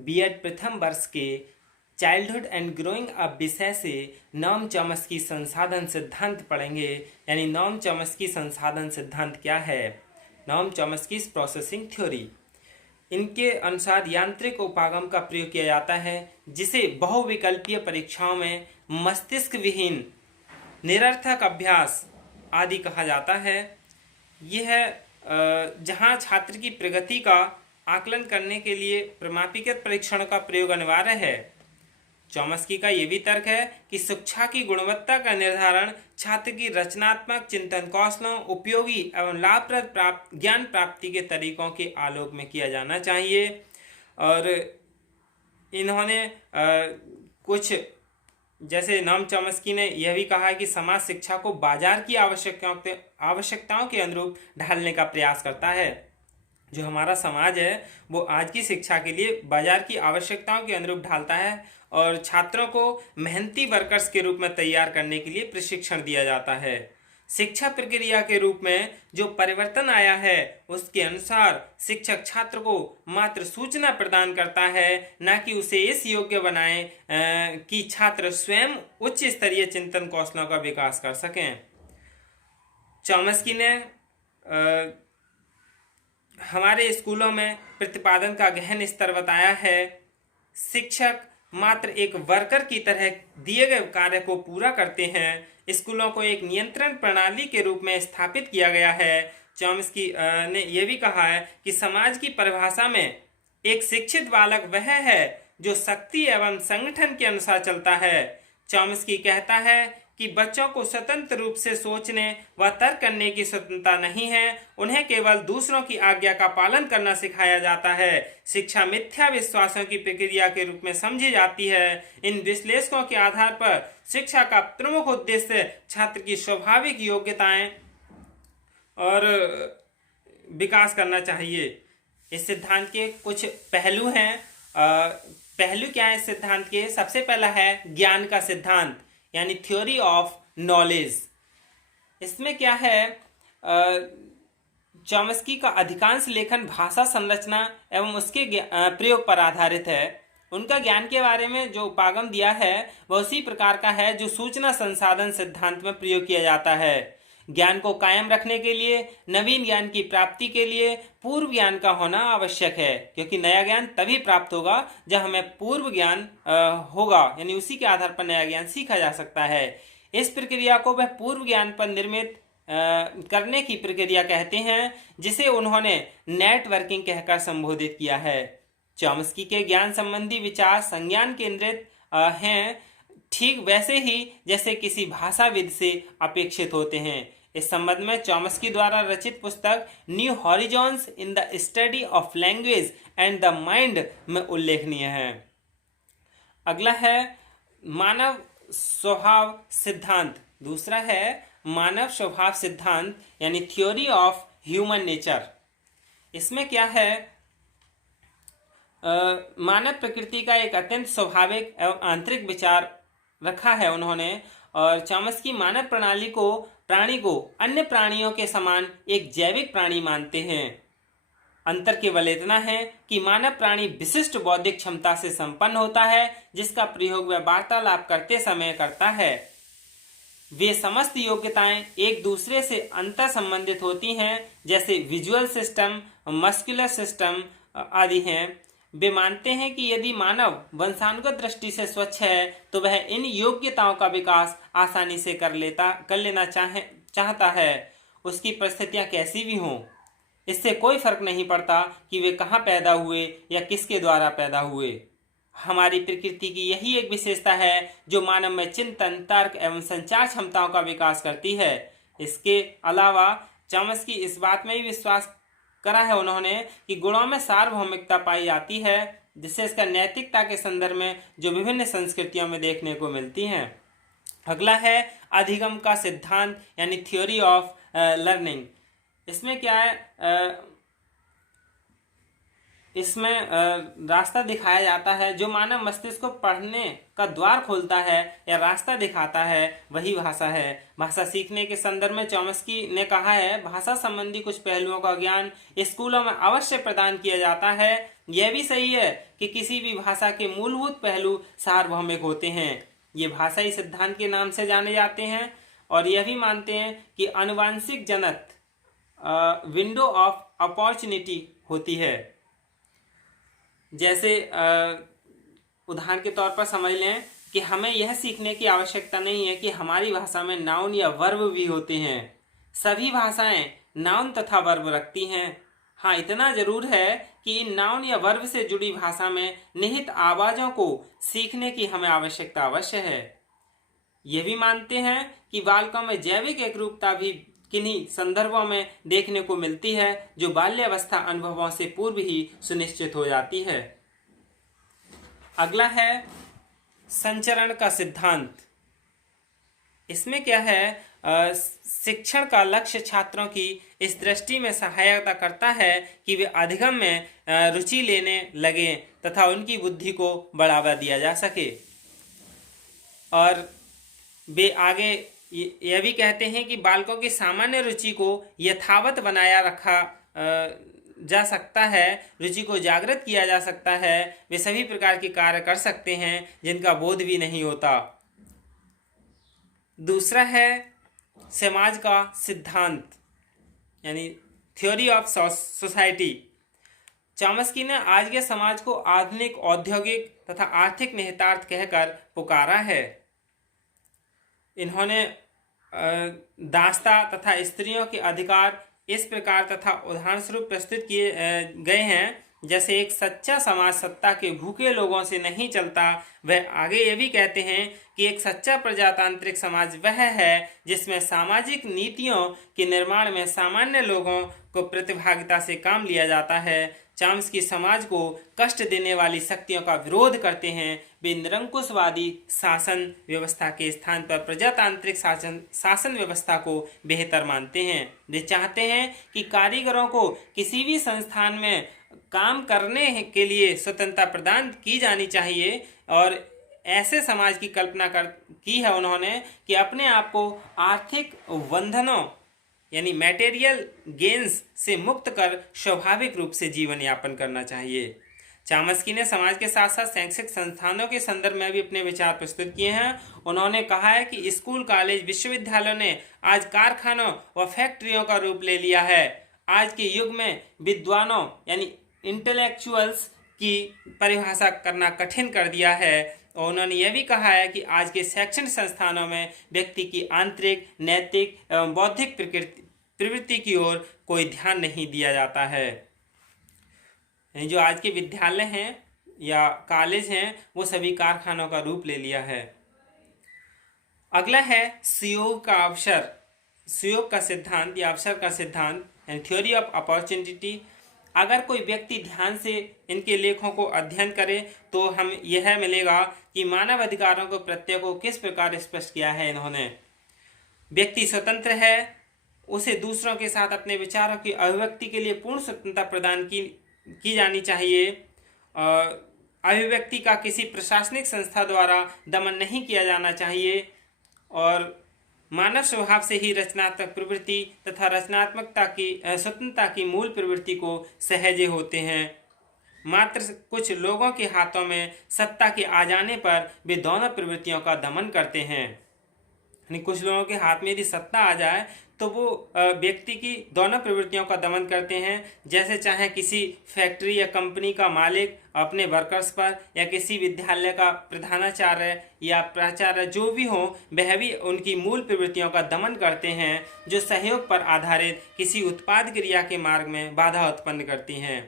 BEd प्रथम वर्ष के चाइल्डहुड एंड ग्रोइंग अप विषय से नॉम चॉम्स्की संसाधन सिद्धांत पढ़ेंगे। यानी नॉम चॉम्स्की संसाधन सिद्धांत क्या है? Noam Chomsky processing theory. इनके अनुसार यांत्रिक उपागम का प्रयोग किया जाता है, जिसे बहुविकल्पीय परीक्षाओं में मस्तिष्क विहीन निरर्थक अभ्यास आदि कहा जाता है। यह जहां छात्र की प्रगति का आकलन करने के लिए प्रमाणीकृत परीक्षण का प्रयोग अनिवार्य है। चॉम्स्की का यह भी तर्क है कि शिक्षा की गुणवत्ता का निर्धारण छात्र की रचनात्मक चिंतन कौशलों, उपयोगी एवं लाभप्रद ज्ञान प्राप्ति के तरीकों के आलोक में किया जाना चाहिए। और इन्होंने कुछ जैसे नॉम चॉम्स्की ने यह भी कहा है कि समाज शिक्षा को बाजार की आवश्यकताओं के अनुरूप ढालने का प्रयास करता है। जो हमारा समाज है वो आज की शिक्षा के लिए बाजार की आवश्यकताओं के अनुरूप ढालता है और छात्रों को मेहनती वर्कर्स के रूप में तैयार करने के लिए प्रशिक्षण दिया जाता है। शिक्षा प्रक्रिया के रूप में जो परिवर्तन आया है उसके अनुसार शिक्षक छात्र को मात्र सूचना प्रदान करता है, न कि उसे इस योग्य बनाए कि छात्र स्वयं उच्च स्तरीय चिंतन कौशलों का विकास कर सकें। चॉम्स्की ने हमारे स्कूलों में प्रतिपादन का गहन स्तर बताया है। शिक्षक मात्र एक वर्कर की तरह दिए गए कार्य को पूरा करते हैं। स्कूलों को एक नियंत्रण प्रणाली के रूप में स्थापित किया गया है। चॉम्स्की ने यह भी कहा है कि समाज की परिभाषा में एक शिक्षित बालक वह है जो शक्ति एवं संगठन के अनुसार चलता है। चॉम्स्की कहता है कि बच्चों को स्वतंत्र रूप से सोचने व तर्क करने की स्वतंत्रता नहीं है, उन्हें केवल दूसरों की आज्ञा का पालन करना सिखाया जाता है। शिक्षा मिथ्या विश्वासों की प्रक्रिया के रूप में समझी जाती है। इन विश्लेषणों के आधार पर शिक्षा का प्रमुख उद्देश्य छात्र की स्वाभाविक योग्यताएं और विकास करना चाहिए। इस सिद्धांत के कुछ पहलू हैं। पहलू क्या है इस सिद्धांत के? सबसे पहला है ज्ञान का सिद्धांत, यानी थ्योरी ऑफ नॉलेज। इसमें क्या है, चॉम्स्की का अधिकांश लेखन भाषा संरचना एवं उसके प्रयोग पर आधारित है। उनका ज्ञान के बारे में जो उपागम दिया है वह उसी प्रकार का है जो सूचना संसाधन सिद्धांत में प्रयोग किया जाता है। ज्ञान को कायम रखने के लिए, नवीन ज्ञान की प्राप्ति के लिए पूर्व ज्ञान का होना आवश्यक है, क्योंकि नया ज्ञान तभी प्राप्त होगा जब हमें पूर्व ज्ञान होगा, यानी उसी के आधार पर नया ज्ञान सीखा जा सकता है। इस प्रक्रिया को वह पूर्व ज्ञान पर निर्मित करने की प्रक्रिया कहते हैं, जिसे उन्होंने नेटवर्किंग कहकर संबोधित किया है। चॉम्स्की के ज्ञान संबंधी विचार संज्ञान केंद्रित हैं, ठीक वैसे ही जैसे किसी भाषाविद से अपेक्षित होते हैं। इस संबंध में चॉम्स्की द्वारा रचित पुस्तक new horizons in the study of language and the mind में उल्लेखनीय है। अगला है मानव स्वभाव सिद्धांत। दूसरा है मानव स्वभाव सिद्धांत, यानी थ्योरी ऑफ ह्यूमन नेचर। इसमें क्या है, मानव प्रकृति का एक अत्यंत स्वाभाविक एवं आंतरिक विचार रखा है उन्होंने। और चॉम्स्की मानव प्राणी को अन्य प्राणियों के समान एक जैविक प्राणी मानते हैं। अंतर केवल इतना है कि मानव प्राणी विशिष्ट बौद्धिक क्षमता से संपन्न होता है, जिसका प्रयोग वह वार्तालाप करते समय करता है। वे समस्त योग्यताएं एक दूसरे से अंतर संबंधित होती हैं, जैसे विजुअल सिस्टम, मस्कुलर सिस्टम आदि हैं। वे मानते हैं कि यदि मानव वंशानुगत दृष्टि से स्वच्छ है तो वह इन योग्यताओं का विकास आसानी से कर लेना चाहता है, उसकी परिस्थितियां कैसी भी हों। इससे कोई फर्क नहीं पड़ता कि वे कहाँ पैदा हुए या किसके द्वारा पैदा हुए। हमारी प्रकृति की यही एक विशेषता है जो मानव में चिंतन, तर्क एवं संचार क्षमताओं का विकास करती है। इसके अलावा चॉम्स्की इस बात में भी विश्वास करा है उन्होंने कि गुणों में सार्वभौमिकता पाई जाती है, जिससे इसका नैतिकता के संदर्भ में जो विभिन्न संस्कृतियों में देखने को मिलती हैं। अगला है अधिगम का सिद्धांत, यानी थ्योरी ऑफ लर्निंग। इसमें क्या है, इसमें रास्ता दिखाया जाता है। जो मानव मस्तिष्क को पढ़ने का द्वार खोलता है या रास्ता दिखाता है वही भाषा है। भाषा सीखने के संदर्भ में चॉम्स्की ने कहा है, भाषा संबंधी कुछ पहलुओं का ज्ञान स्कूलों में अवश्य प्रदान किया जाता है। यह भी सही है कि किसी भी भाषा के मूलभूत पहलू सार्वभौमिक होते हैं। ये भाषाई सिद्धांत के नाम से जाने जाते हैं और यह भी मानते हैं कि आनुवांशिक जनक विंडो ऑफ अपॉर्चुनिटी होती है। जैसे उदाहरण के तौर पर समझ लें कि हमें यह सीखने की आवश्यकता नहीं है कि हमारी भाषा में नाउन या वर्ब भी होते हैं। सभी भाषाएं नाउन तथा वर्ब रखती हैं। हाँ, इतना जरूर है कि इन नाउन या वर्ब से जुड़ी भाषा में निहित आवाजों को सीखने की हमें आवश्यकता अवश्य है। ये भी मानते हैं कि बालकों में जैविक एकरूपता भी किन्हीं संदर्भों में देखने को मिलती है, जो बाल्यावस्था अनुभवों से पूर्व ही सुनिश्चित हो जाती है। अगला है संचरण का सिद्धांत। इसमें क्या है, शिक्षण का लक्ष्य छात्रों की इस दृष्टि में सहायता करता है कि वे अधिगम में रुचि लेने लगे तथा उनकी बुद्धि को बढ़ावा दिया जा सके। और वे आगे यह भी कहते हैं कि बालकों की सामान्य रुचि को यथावत बनाया रखा जा सकता है, रुचि को जागृत किया जा सकता है। वे सभी प्रकार के कार्य कर सकते हैं जिनका बोध भी नहीं होता। दूसरा है समाज का सिद्धांत यानी थ्योरी ऑफ सोसाइटी। चॉम्स्की ने आज के समाज को आधुनिक औद्योगिक तथा आर्थिक निहितार्थ कहकर पुकारा है। इन्होंने दास्ता तथा स्त्रियों के अधिकार इस प्रकार तथा उदाहरण स्वरूप प्रस्तुत किए गए हैं, जैसे एक सच्चा समाज सत्ता के भूखे लोगों से नहीं चलता। वह आगे ये भी कहते हैं कि एक सच्चा प्रजातांत्रिक समाज वह है जिसमें सामाजिक नीतियों के निर्माण में सामान्य लोगों को प्रतिभागिता से काम लिया जाता है। चॉम्स्की समाज को कष्ट देने वाली शक्तियों का विरोध करते हैं। वे निरंकुशवादी शासन व्यवस्था के स्थान पर प्रजातांत्रिक शासन व्यवस्था को बेहतर मानते हैं। वे चाहते हैं कि कारीगरों को किसी भी संस्थान में काम करने के लिए स्वतंत्रता प्रदान की जानी चाहिए और ऐसे समाज की कल्पना की है उन्होंने कि अपने आप को आर्थिक बंधनों यानी मटेरियल गेन्स से मुक्त कर स्वाभाविक रूप से जीवन यापन करना चाहिए। चॉम्स्की ने समाज के साथ साथ शैक्षिक संस्थानों के संदर्भ में भी अपने विचार प्रस्तुत किए हैं। उन्होंने कहा है कि स्कूल, कॉलेज, विश्वविद्यालयों ने आज कारखानों व फैक्ट्रियों का रूप ले लिया है। आज के युग में विद्वानों यानी इंटेलेक्चुअल्स की परिभाषा करना कठिन कर दिया है। और उन्होंने यह भी कहा है कि आज के शैक्षणिक संस्थानों में व्यक्ति की आंतरिक, नैतिक एवं बौद्धिक प्रवृत्ति की ओर कोई ध्यान नहीं दिया जाता है। जो आज के विद्यालय हैं या कॉलेज हैं वो सभी कारखानों का रूप ले लिया है। अगला है सुयोग का अवसर, सुयोग का सिद्धांत या अवसर का सिद्धांत यानी थ्योरी ऑफ अपॉर्चुनिटी। अगर कोई व्यक्ति ध्यान से इनके लेखों को अध्ययन करे तो हम यह मिलेगा कि मानव अधिकारों को प्रत्यय को किस प्रकार स्पष्ट किया है इन्होंने। व्यक्ति स्वतंत्र है, उसे दूसरों के साथ अपने विचारों की अभिव्यक्ति के लिए पूर्ण स्वतंत्रता प्रदान की जानी चाहिए। अभिव्यक्ति का किसी प्रशासनिक संस्था द्वारा दमन नहीं किया जाना चाहिए और मानव स्वभाव से ही रचनात्मक प्रवृत्ति तथा रचनात्मकता की स्वतंत्रता की मूल प्रवृत्ति को सहजे होते हैं। मात्र कुछ लोगों के हाथों में सत्ता के आ जाने पर वे दोनों प्रवृत्तियों का दमन करते हैं। यानी कुछ लोगों के हाथ में यदि सत्ता आ जाए तो वो व्यक्ति की दोनों प्रवृत्तियों का दमन करते हैं। जैसे चाहे किसी फैक्ट्री या कंपनी का मालिक अपने वर्कर्स पर या किसी विद्यालय का प्रधानाचार्य या प्राचार्य जो भी हो, वह भी उनकी मूल प्रवृत्तियों का दमन करते हैं जो सहयोग पर आधारित किसी उत्पाद क्रिया के मार्ग में बाधा उत्पन्न करती हैं।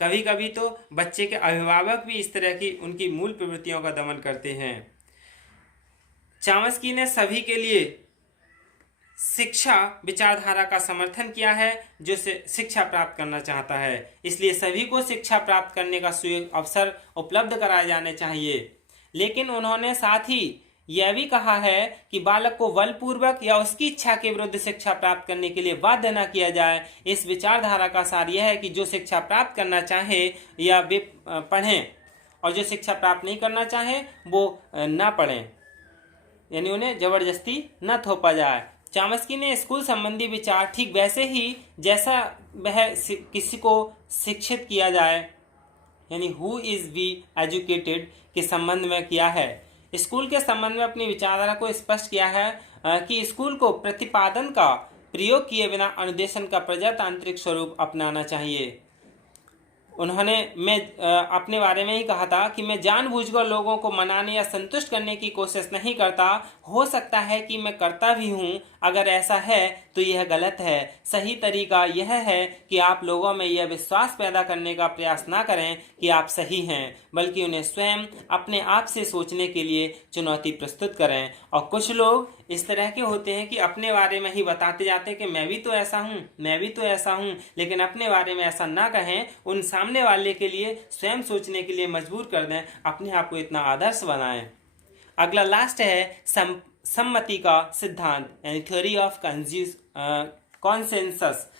कभी कभी तो बच्चे के अभिभावक भी इस तरह की उनकी मूल प्रवृत्तियों का दमन करते हैं। चॉम्स्की ने सभी के लिए शिक्षा विचारधारा का समर्थन किया है जो शिक्षा प्राप्त करना चाहता है। इसलिए सभी को शिक्षा प्राप्त करने का अवसर उपलब्ध कराए जाने चाहिए। लेकिन उन्होंने साथ ही यह भी कहा है कि बालक को बलपूर्वक या उसकी इच्छा के विरुद्ध शिक्षा प्राप्त करने के लिए बाध्य न किया जाए। इस विचारधारा का सार यह है कि जो शिक्षा प्राप्त करना चाहे या वे पढ़ें, और जो शिक्षा प्राप्त नहीं करना चाहे वो ना पढ़ें, यानी उन्हें जबरदस्ती न थोपा जाए। चॉम्स्की ने स्कूल संबंधी विचार ठीक वैसे ही जैसा वह किसी को शिक्षित किया जाए, यानी हु इज बी एजुकेटेड के संबंध में किया है। स्कूल के संबंध में अपनी विचारधारा को स्पष्ट किया है कि स्कूल को प्रतिपादन का प्रयोग किए बिना अनुदेशन का प्रजातांत्रिक स्वरूप अपनाना चाहिए। उन्होंने मैं अपने बारे में ही कहा था कि मैं जानबूझकर लोगों को मनाने या संतुष्ट करने की कोशिश नहीं करता। हो सकता है कि मैं करता भी हूँ। अगर ऐसा है तो यह गलत है। सही तरीका यह है कि आप लोगों में यह विश्वास पैदा करने का प्रयास ना करें कि आप सही हैं, बल्कि उन्हें स्वयं अपने आप से सोचने के लिए चुनौती प्रस्तुत करें। और कुछ लोग इस तरह के होते हैं कि अपने बारे में ही बताते जाते हैं कि मैं भी तो ऐसा हूँ, मैं भी तो ऐसा हूँ, लेकिन अपने बारे में ऐसा ना कहें। उन सामने वाले के लिए स्वयं सोचने के लिए मजबूर कर दें, अपने आप को इतना आदर्श बनाएं। अगला लास्ट है सम्मति का सिद्धांत, यानी थ्योरी ऑफ कॉन्सेंसस।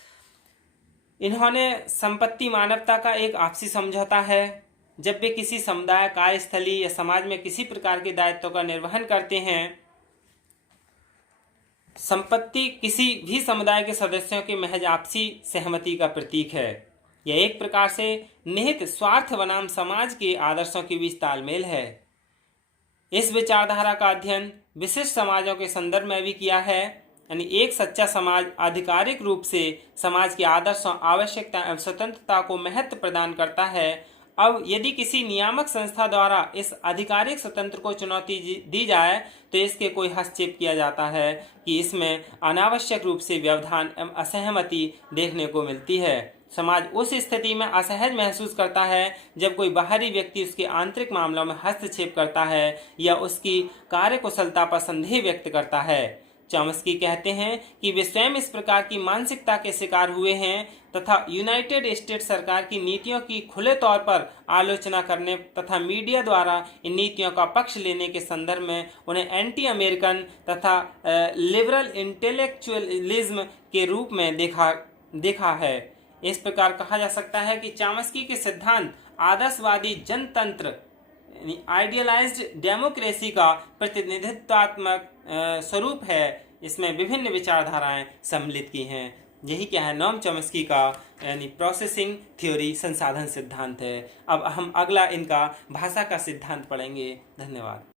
इन्होंने संपत्ति मानवता का एक आपसी समझौता है। जब वे किसी समुदाय, कार्यस्थली या समाज में किसी प्रकार के दायित्व का निर्वहन करते हैं, संपत्ति किसी भी समुदाय के सदस्यों के महज आपसी सहमति का प्रतीक है। यह एक प्रकार से निहित स्वार्थ बनाम समाज के आदर्शों के बीच तालमेल है। इस विचारधारा का अध्ययन विशिष्ट समाजों के संदर्भ में भी किया है। यानी एक सच्चा समाज आधिकारिक रूप से समाज के आदर्शों, आवश्यकता एवं स्वतंत्रता को महत्व प्रदान करता है। अब यदि किसी नियामक संस्था द्वारा इस आधिकारिक स्वतंत्र को चुनौती दी जाए तो इसके कोई हस्तक्षेप किया जाता है कि इसमें अनावश्यक रूप से व्यवधान एवं असहमति देखने को मिलती है। समाज उस स्थिति में असहज महसूस करता है जब कोई बाहरी व्यक्ति उसके आंतरिक मामलों में हस्तक्षेप करता है या उसकी कार्यकुशलता पर संदेह व्यक्त करता है। चॉम्स्की कहते हैं कि वे स्वयं इस प्रकार की मानसिकता के शिकार हुए हैं तथा यूनाइटेड स्टेट्स सरकार की नीतियों की खुले तौर पर आलोचना करने तथा मीडिया द्वारा इन नीतियों का पक्ष लेने के संदर्भ में उन्हें एंटी अमेरिकन तथा लिबरल इंटेलेक्चुअलिज्म के रूप में देखा है। इस प्रकार कहा जा सकता है कि चॉम्स्की के सिद्धांत आदर्शवादी जनतंत्र, आइडियलाइज्ड डेमोक्रेसी का प्रतिनिधित्वात्मक स्वरूप है। इसमें विभिन्न विचारधाराएं सम्मिलित की हैं। यही क्या है, नोम चॉम्स्की का यानी प्रोसेसिंग थ्योरी, संसाधन सिद्धांत है। अब हम अगला इनका भाषा का सिद्धांत पढ़ेंगे। धन्यवाद।